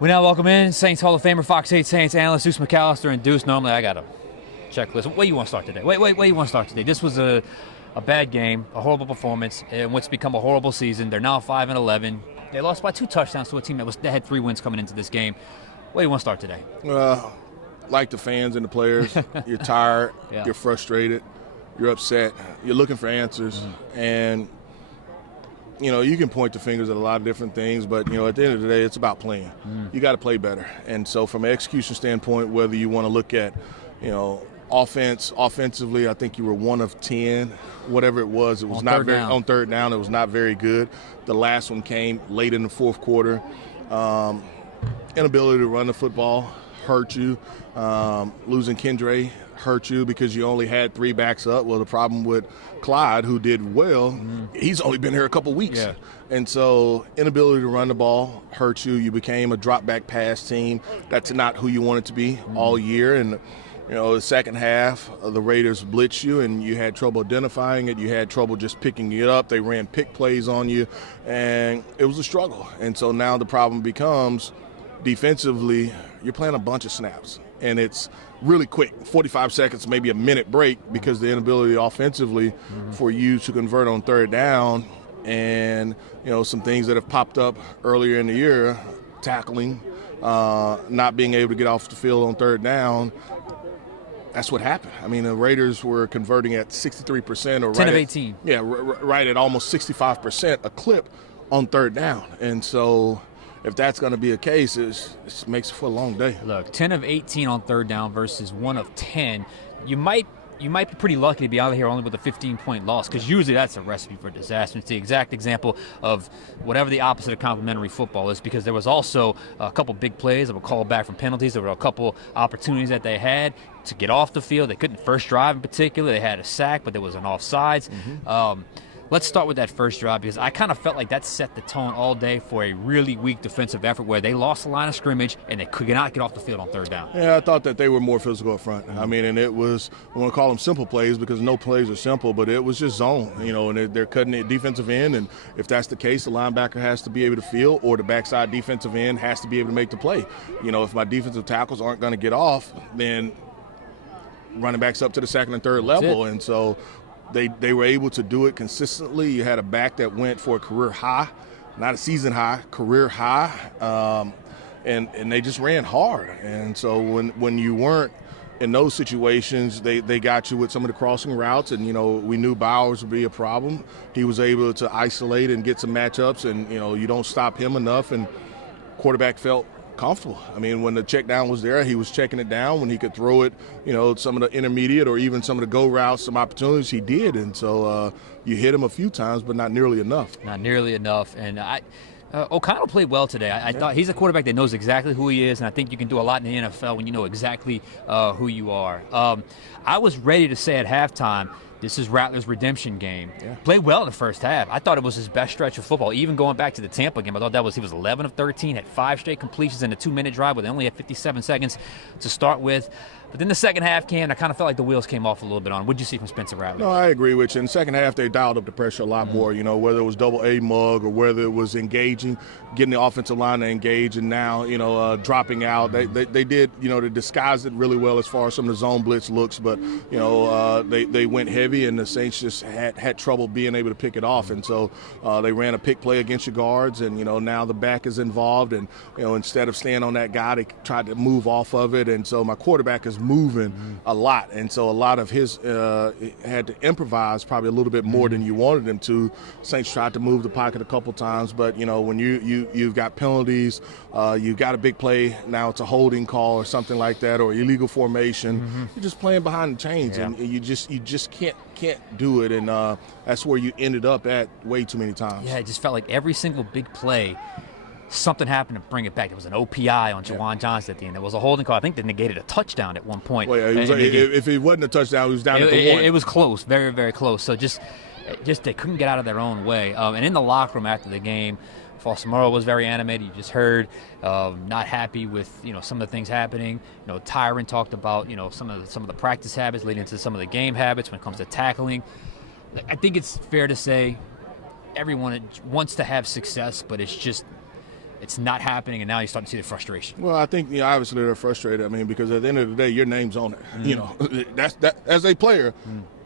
We now welcome in Saints Hall of Famer, Fox 8 Saints analyst Deuce McAllister. And Deuce, normally I got a checklist. Where you want to start today? Where you want to start today? This was a bad game, a horrible performance, and what's become a horrible season. They're now 5-11. They lost by 2 touchdowns to a team that had 3 wins coming into this game. Where do you want to start today? Like the fans and the players, you're tired, You're frustrated, you're upset, you're looking for answers, and you can point the fingers at a lot of different things, but at the end of the day, it's about playing. You got to play better, and so from an execution standpoint, whether you want to look at offensively, I think you were 1 of 10, whatever it was on not third very down. On third down. It was not very good. The last one came late in the fourth quarter. Inability to run the football hurt you. Losing Kendra hurt you because you only had 3 backs up. Well, the problem with Clyde, who did well, he's only been here a couple weeks. Yeah. And so inability to run the ball hurt you. You became a drop-back pass team. That's not who you wanted to be all year. And, the second half, the Raiders blitzed you, and you had trouble identifying it. You had trouble just picking it up. They ran pick plays on you, and it was a struggle. And so now the problem becomes defensively, you're playing a bunch of snaps, and it's really quick, 45 seconds, maybe a minute break, because the inability offensively for you to convert on third down, and some things that have popped up earlier in the year, tackling, not being able to get off the field on third down. That's what happened. I mean, the Raiders were converting at 63% or 10 of 18. Right at almost 65% a clip on third down, and so if that's going to be a case, it makes it for a long day. Look, 10 of 18 on third down versus 1 of 10. You might be pretty lucky to be out of here only with a 15-point loss, because usually that's a recipe for disaster. It's the exact example of whatever the opposite of complimentary football is, because there was also a couple big plays that were called back from penalties. There were a couple opportunities that they had to get off the field. They couldn't first drive in particular. They had a sack, but there was an offsides. Let's start with that first drive, because I kind of felt like that set the tone all day for a really weak defensive effort where they lost the line of scrimmage and they could not get off the field on third down. Yeah, I thought that they were more physical up front. I mean, and it was, I want to call them simple plays because no plays are simple, but it was just zone, and they're cutting it defensive end, and if that's the case, the linebacker has to be able to field, or the backside defensive end has to be able to make the play. If my defensive tackles aren't going to get off, then running backs up to the second and third level, and so They were able to do it consistently. You had a back that went for a career high, not a season high, career high, and they just ran hard. And so when you weren't in those situations, they got you with some of the crossing routes, and we knew Bowers would be a problem. He was able to isolate and get some matchups, and you don't stop him enough, and quarterback felt comfortable. I mean, when the check down was there, he was checking it down. When he could throw it, some of the intermediate or even some of the go routes, some opportunities, he did. And so you hit him a few times, but not nearly enough. Not nearly enough. And O'Connell played well today. I thought he's a quarterback that knows exactly who he is, and I think you can do a lot in the NFL when you know exactly who you are. I was ready to say at halftime, this is Rattler's redemption game. Yeah. Played well in the first half. I thought it was his best stretch of football. Even going back to the Tampa game, I thought he was 11 of 13, had 5 straight completions in a 2-minute drive, but they only had 57 seconds to start with. But then the second half came, and I kind of felt like the wheels came off a little bit on. What did you see from Spencer Rattler? No, I agree with you. In the second half, they dialed up the pressure a lot more, whether it was double A mug or whether it was engaging, getting the offensive line to engage, and now, dropping out. They did, to disguise it really well as far as some of the zone blitz looks, but, they went heavy, and the Saints just had trouble being able to pick it off. And so they ran a pick play against your guards, and, now the back is involved, and, instead of staying on that guy, they tried to move off of it. And so my quarterback is moving a lot, and so a lot of his had to improvise probably a little bit more than you wanted him to. Saints tried to move the pocket a couple times, but when you've got penalties, you've got a big play, now it's a holding call or something like that, or illegal formation. You're just playing behind the chains, and you just can't do it, and that's where you ended up at way too many times. Yeah, it just felt like every single big play, something happened to bring it back. There was an OPI on Jawan Johnson at the end. There was a holding call. I think they negated a touchdown at one point. Well, yeah, if it wasn't a touchdown, he was down at the one. It was close, very, very close. So just they couldn't get out of their own way. And in the locker room after the game, Foster was very animated. You just heard not happy with some of the things happening. Tyron talked about some of the practice habits leading to some of the game habits when it comes to tackling. I think it's fair to say everyone wants to have success, but it's just it's not happening, and now you start to see the frustration? Well, I think obviously they're frustrated. I mean, because at the end of the day, your name's on it. You know, that's as a player,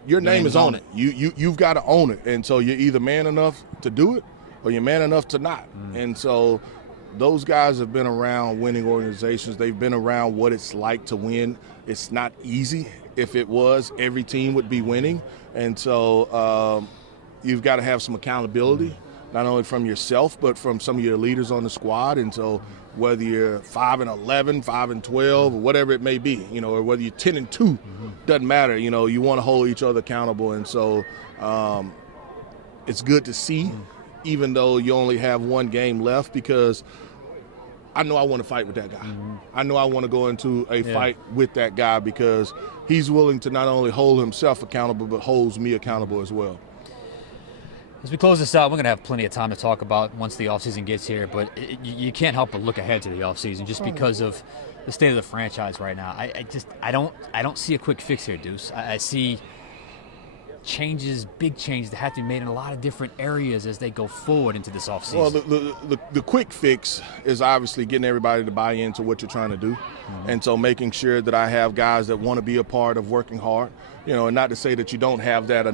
your name is on it. You've got to own it, and so you're either man enough to do it, or you're man enough to not. And so those guys have been around winning organizations. They've been around what it's like to win. It's not easy. If it was, every team would be winning. And so you've got to have some accountability, not only from yourself, but from some of your leaders on the squad. And so whether you're 5-11, 5-12, or whatever it may be, you know, or whether you're 10-2, doesn't matter. You know, you want to hold each other accountable. And so it's good to see, even though you only have one game left, because I know I want to fight with that guy. I know I want to go into a fight with that guy, because he's willing to not only hold himself accountable, but holds me accountable as well. As we close this out, we're going to have plenty of time to talk about once the offseason gets here, but you can't help but look ahead to the offseason just because of the state of the franchise right now. I don't see a quick fix here, Deuce. I see changes, big changes that have to be made in a lot of different areas as they go forward into this offseason. Well, the quick fix is obviously getting everybody to buy into what you're trying to do. And so making sure that I have guys that want to be a part of working hard, you know, and not to say that you don't have that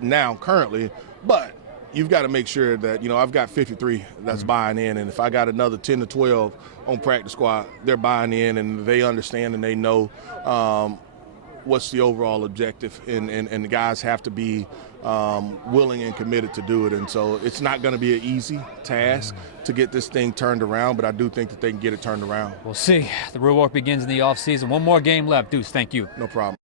now currently, but you've got to make sure that, you know, I've got 53 that's buying in, and if I got another 10 to 12 on practice squad, they're buying in and they understand and they know what's the overall objective, and the guys have to be willing and committed to do it. And so it's not going to be an easy task to get this thing turned around, but I do think that they can get it turned around. We'll see. The real work begins in the offseason. One more game left. Deuce, thank you. No problem.